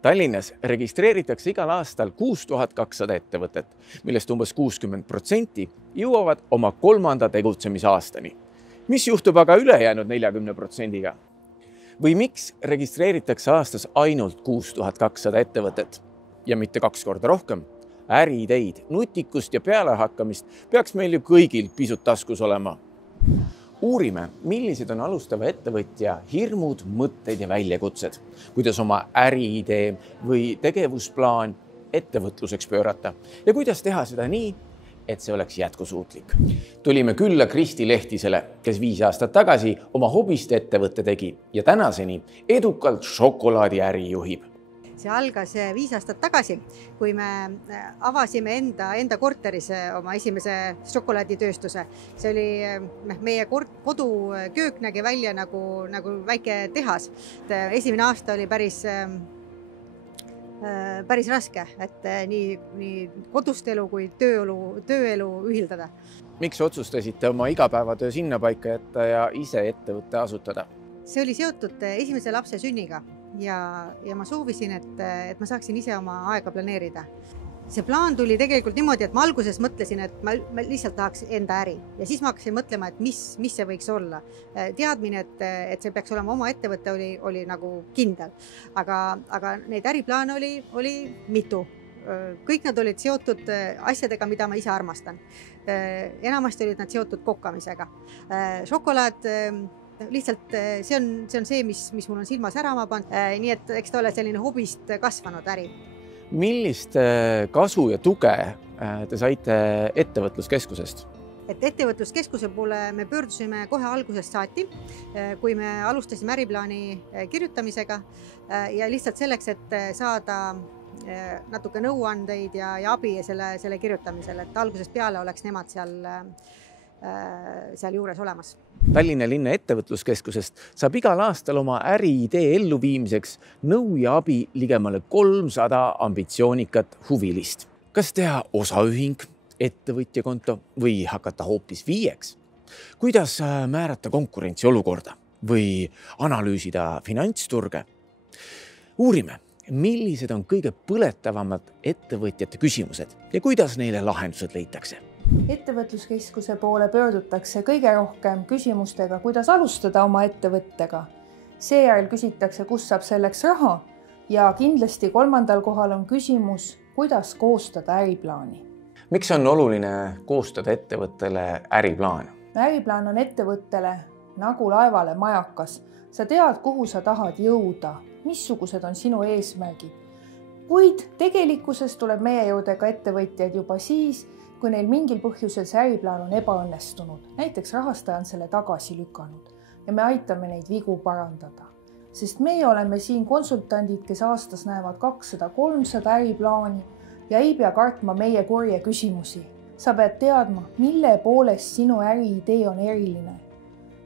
Tallinnas registreeritakse igal aastal 6200 ettevõtet, millest umbes 60% jõuavad oma 3. tegutsemisaastani. Mis juhtub aga ülejäänud 40%-ga? Või miks registreeritakse aastas ainult 6200 ettevõtet ja mitte 2 korda rohkem? Äriideid, nutikust ja pealehakkamist peaks meil ju kõigil pisut taskus olema. Uurime, millised on alustava ettevõtja hirmud, mõtted ja väljakutsed, kuidas oma äriidee või tegevusplaan ettevõtluseks pöörata ja kuidas teha seda nii, et see oleks jätkusuutlik. Tulime külla Kristi Lehtisele, kes 5 aastat tagasi oma hobist ettevõtte tegi ja tänaseni edukalt šokolaadiäri juhib. See algas 5 aastat tagasi, kui me avasime enda korteris oma esimese šokolaaditööstuse. See oli meie koduköök nägi välja nagu väike tehas. Esimene aasta oli päris raske, et nii kodust elu kui tööelu ühildada. Miks otsustasite oma igapäevatöö sinna paika jätta ja ise ettevõtte asutada? See oli seotud esimese lapse sünniga ja ma soovisin, et ma saaksin ise oma aega planeerida. See plaan tuli tegelikult niimoodi, et ma alguses mõtlesin, et ma lihtsalt tahaks enda äri ja siis ma hakkasin mõtlema, et mis see võiks olla. Teadmine, et see peaks olema oma ettevõte oli nagu kindel, aga neid äriplaane oli mitu. Kõik nad olid seotud asjadega, mida ma ise armastan. Enamasti olid nad seotud kokkamisega. Šokolaad lihtsalt see on see, mis mul on silmas ärama pannud, nii et eks ta ole selline hobist kasvanud äri. Millist kasu ja tuge te saite ettevõtluskeskusest? Et ettevõtluskeskuse poole me pöördusime kohe algusest saati, kui me alustasime äriplaani kirjutamisega ja lihtsalt selleks, et saada natuke nõuandeid ja abi selle kirjutamisel, et algusest peale oleks nemad seal juures olemas. Tallinna linna ettevõtluskeskusest saab igal aastal oma äriidee elluviimiseks nõu ja abi ligemale 300 ambitsioonikat huvilist. Kas teha osaühing, ettevõtjakonto või hakata hoopis viieks? Kuidas määrata konkurentsiolukorda või analüüsida finantsturge? Uurime, millised on kõige põletavamad ettevõtjate küsimused ja kuidas neile lahendused leitakse. Ettevõtluskeskuse poole pöördutakse kõige rohkem küsimustega, kuidas alustada oma ettevõttega. Seejärel küsitakse, kus saab selleks raha ja kindlasti 3. kohal on küsimus, kuidas koostada äriplaani. Miks on oluline koostada ettevõttele äriplaan? Äriplaan on ettevõttele nagu laevale majakas. Sa tead, kuhu sa tahad jõuda, missugused on sinu eesmärgid. Kuid tegelikkuses tuleb meie juurde ka ettevõtjaid juba siis, kui neil mingil põhjusel see äriplaan on ebaõnnestunud, näiteks rahastaja on selle tagasi lükanud ja me aitame neid vigu parandada. Sest meie oleme siin konsultandid, kes aastas näevad 200-300 äriplaani ja ei pea kartma meie korje küsimusi. Sa pead teadma, mille poolest sinu äriidee on eriline.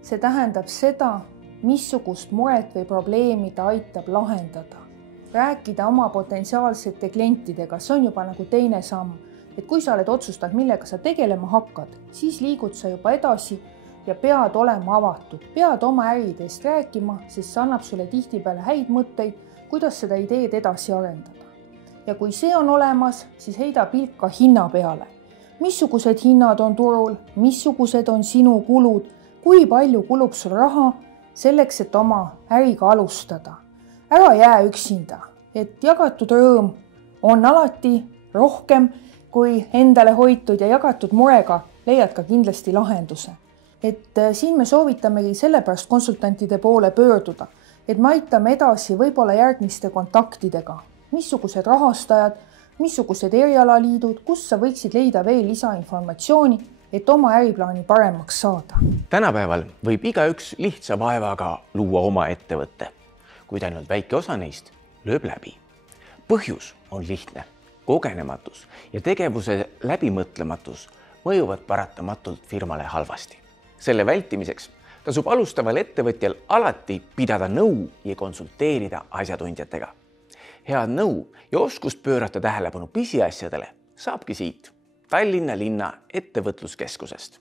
See tähendab seda, missugust muret või probleemi ta aitab lahendada. Rääkida oma potentsiaalsete klientidega, see on juba nagu teine samm. Et kui sa oled otsustanud, millega sa tegelema hakkad, siis liigud sa juba edasi ja pead olema avatud. Pead oma äriidest rääkima, sest see annab sulle tihtipeale häid mõtteid, kuidas seda ideed edasi arendada. Ja kui see on olemas, siis heida pilk ka hinna peale. Missugused hinnad on turul, missugused on sinu kulud, kui palju kulub sul raha selleks, et oma äriga alustada. Ära jää üksinda, et jagatud rõõm on alati rohkem kui endale hoitud ja jagatud murega leiad ka kindlasti lahenduse. Et siin me soovitamegi sellepärast konsultantide poole pöörduda, et me aitame edasi võib-olla järgmiste kontaktidega. Missugused rahastajad, missugused erialaliidud, kus sa võiksid leida veel lisainformatsiooni, et oma äriplaani paremaks saada. Tänapäeval võib igaüks lihtsa vaevaga luua oma ettevõtte, kuid ainult väike osa neist lööb läbi. Põhjus on lihtne. Kogenematus ja tegevuse läbimõtlematus mõjuvad paratamatult firmale halvasti. Selle vältimiseks tasub alustaval ettevõtjal alati pidada nõu ja konsulteerida asjatundjatega. Head nõu ja oskust pöörata tähelepanu pisiasjadele saabki siit Tallinna linna ettevõtluskeskusest.